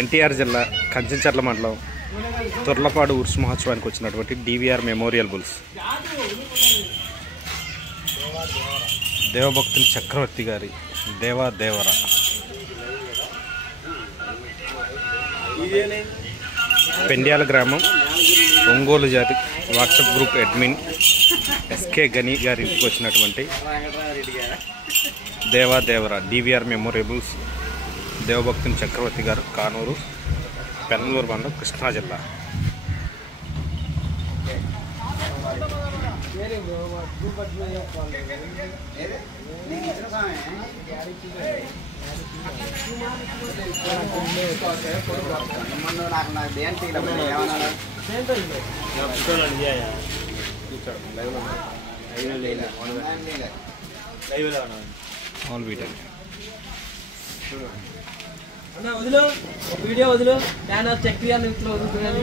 ఎన్టీఆర్ జిల్లా కంచెంచర్ల మండలం తుర్లపాడు ఉర్స్ మహోత్సవానికి వచ్చినటువంటి డివిఆర్ మెమోరియల్ బుల్స్ దేవభక్తుని చక్రవర్తి గారి దేవర పెండ్యాల గ్రామం ఒంగోలు జాతి వాట్సాప్ గ్రూప్ అడ్మిన్ ఎస్కే గని గారి ఇంటికి వచ్చినటువంటి దేవర డివిఆర్ మెమోరియబుల్స్ దేవభక్తుని చక్రవర్తి గారు కానూరు పెన్నలూరు మండలం కృష్ణా జిల్లా. వదిలో వీడియో వదిలో నేను చెక్ చేయాలి వదులుతున్నాను.